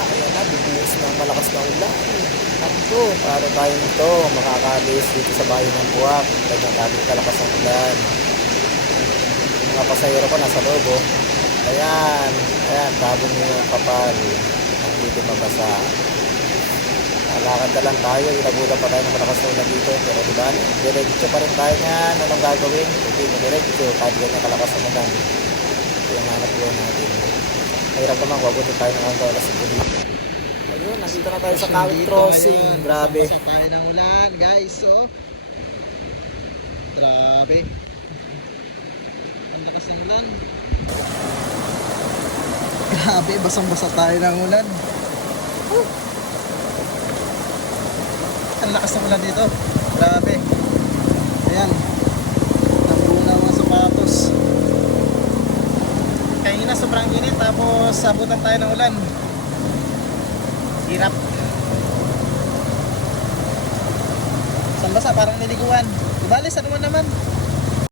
ayan na, bubuhos ng malakas na ulan. Takbo, para tayo nito, makakalis dito sa bayan ng Buwak. Kanyang dating kalakas ng ulan. Mga pasahero ko nasa loob, oh. Ayan, ayan, tabon niyo yung kapal. Hindi mabasa. Lakad na lang tayo, inabutan pa tayo ng malakas na ulan dito. Pero diba, diretso pa rin tayo niyan. Anong gagawin? Hindi mo diretso, kahit ganyan kalakas ng ulan. Ito yung hanap buhay natin. Mahirap naman, wabutin tayo ng hanggang alas 5 dito. Ayun, nandito na tayo sa Kawit Crossing. Grabe. Basa tayo ng ulan, guys. So, grabe. Ang lakas ng ulan. Grabe, basang-basa tayo ng ulan. Ang lakas ng ulan dito. Grabe. Ayan. Nabuo na mga sapatos. Kanina sobrang init, tapos sabutan tayo ng ulan. Hirap. Sambasa, parang niliguan. Dibalis, ano man naman.